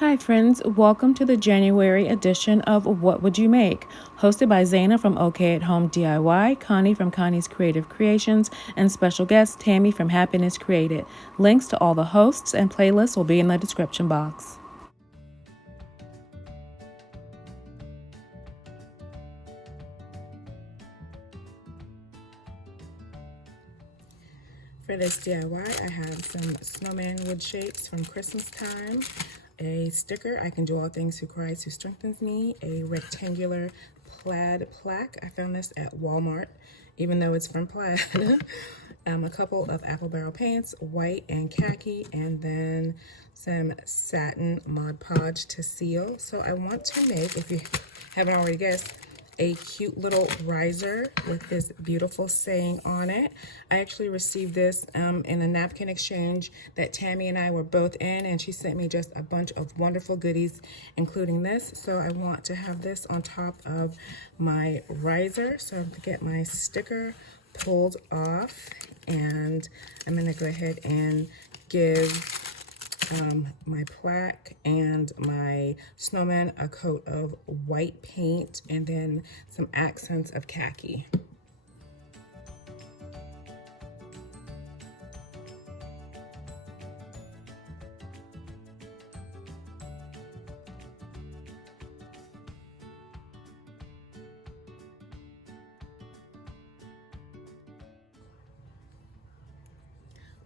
Hi, friends. Welcome to the January edition of What Would You Make? Hosted by Zaina from OK at Home DIY, Connie from Connie's Creative Creations, and special guest Tammy from Happiness Created. Links to all the hosts and playlists will be in the description box. For this DIY, I have some snowman wood shapes from Christmas time, a sticker, I can do all things through Christ who strengthens me, a rectangular plaid plaque. I found this at Walmart, even though it's from plaid. A couple of apple barrel paints, white and khaki, and then some satin Mod Podge to seal. So I want to make, if you haven't already guessed, a cute little riser with this beautiful saying on it. I actually received this in a napkin exchange that Tammy and I were both in, and she sent me just a bunch of wonderful goodies, including this. So I want to have this on top of my riser. So I'm going to get my sticker pulled off, and I'm going to go ahead and give my plaque and my snowman a coat of white paint and then some accents of khaki.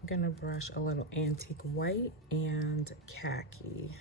I'm gonna brush a little antique white and khaki.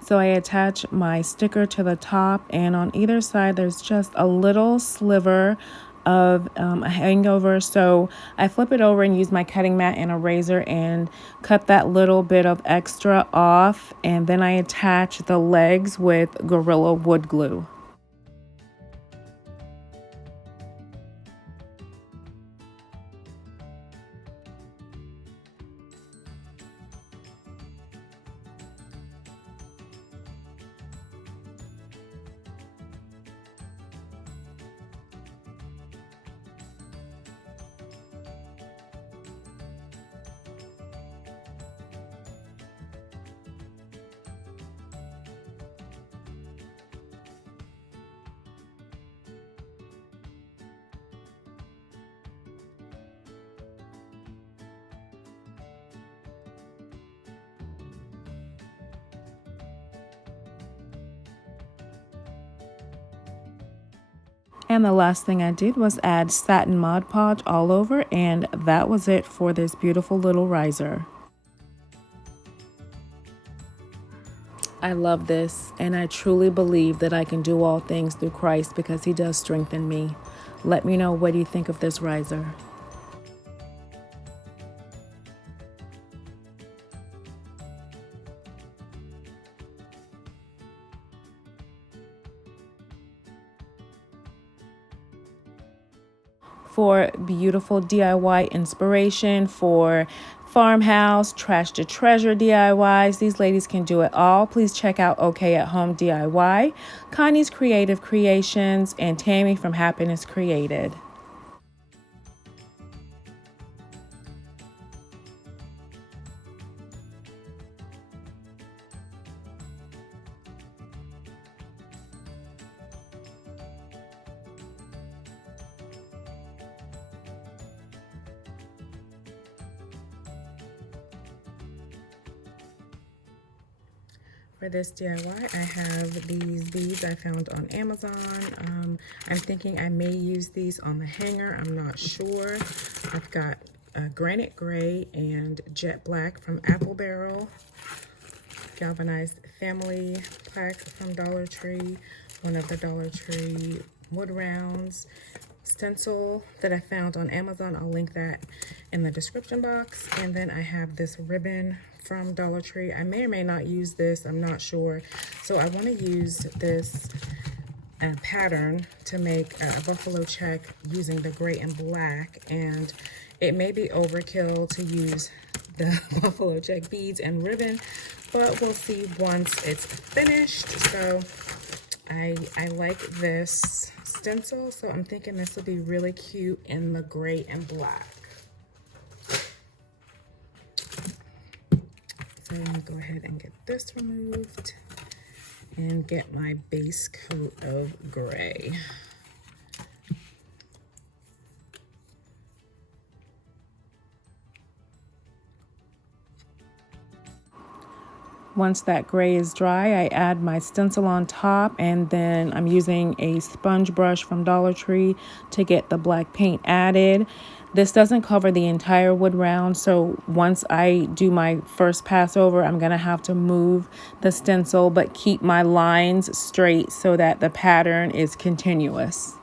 So I attach my sticker to the top, and on either side there's just a little sliver of a hangover. So I flip it over and use my cutting mat and a razor and cut that little bit of extra off, and then I attach the legs with Gorilla Wood glue. And the last thing I did was add satin Mod Podge all over, and that was it for this beautiful little riser. I love this, and I truly believe that I can do all things through Christ because he does strengthen me. Let me know what you think of this riser. For beautiful DIY inspiration, for farmhouse, trash to treasure DIYs. These ladies can do it all. Please check out OK at Home DIY, Connie's Creative Creations, and Tammy from Happiness Created. For this DIY, I have these beads I found on Amazon. I'm thinking I may use these on the hanger. I'm not sure. I've got granite gray and jet black from Apple Barrel, galvanized family plaque from Dollar Tree, one of the Dollar Tree wood rounds, stencil that I found on Amazon. I'll link that in the description box. And then I have this ribbon from Dollar Tree. I may or may not use this, I'm not sure. So I want to use this pattern to make a buffalo check using the gray and black, and it may be overkill to use the buffalo check beads and ribbon, but we'll see once it's finished. So I like this stencil, so I'm thinking this will be really cute in the gray and black. So I'm gonna go ahead and get this removed and get my base coat of gray. Once that gray is dry, I add my stencil on top, and then I'm using a sponge brush from Dollar Tree to get the black paint added. This doesn't cover the entire wood round, so once I do my first pass over, I'm gonna have to move the stencil but keep my lines straight so that the pattern is continuous.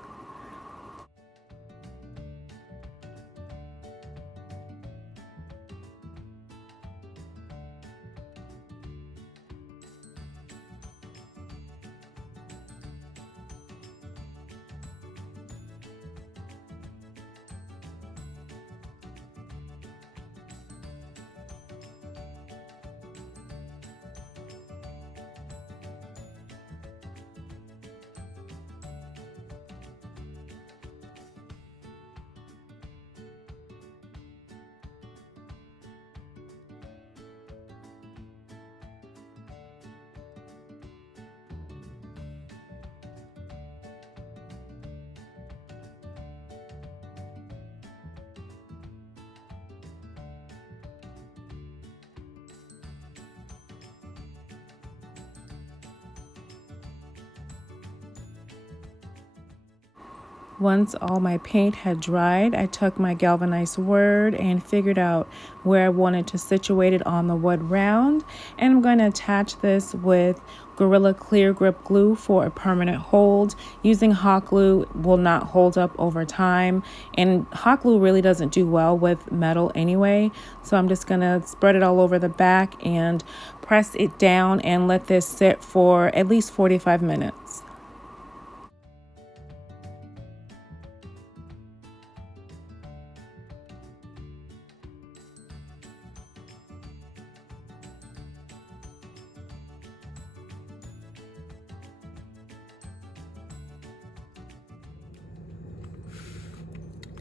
Once all my paint had dried, I took my galvanized word and figured out where I wanted to situate it on the wood round. And I'm going to attach this with Gorilla Clear Grip glue for a permanent hold. Using hot glue will not hold up over time, and hot glue really doesn't do well with metal anyway. So I'm just going to spread it all over the back and press it down and let this sit for at least 45 minutes.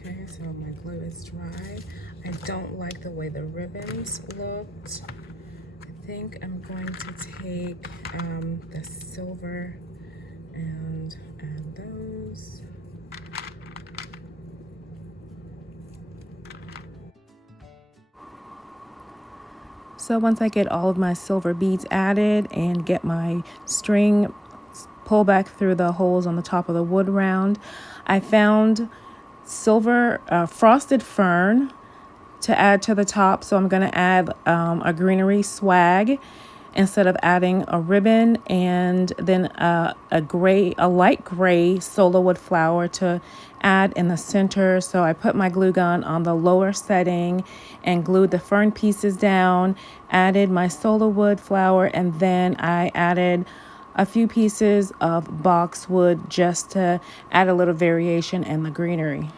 Okay, so my glue is dry. I don't like the way the ribbons looked. I think I'm going to take the silver and add those. So once I get all of my silver beads added and get my string pull back through the holes on the top of the wood round, I found silver frosted fern to add to the top. So I'm going to add a greenery swag instead of adding a ribbon, and then a light gray solo wood flower to add in the center. So I put my glue gun on the lower setting and glued the fern pieces down, added my solo wood flower, and then I added a few pieces of boxwood just to add a little variation in the greenery.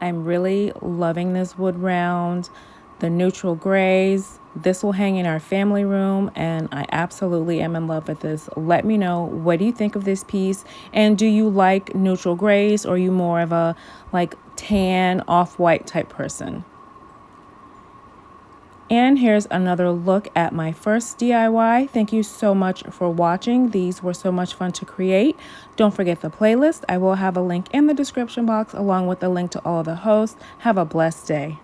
I'm really loving this wood round, the neutral grays. This will hang in our family room, and I absolutely am in love with this. Let me know, what do you think of this piece? And do you like neutral grays, or are you more of a like tan, off-white type person? And here's another look at my first DIY. Thank you so much for watching. These were so much fun to create. Don't forget the playlist. I will have a link in the description box along with the link to all of the hosts. Have a blessed day.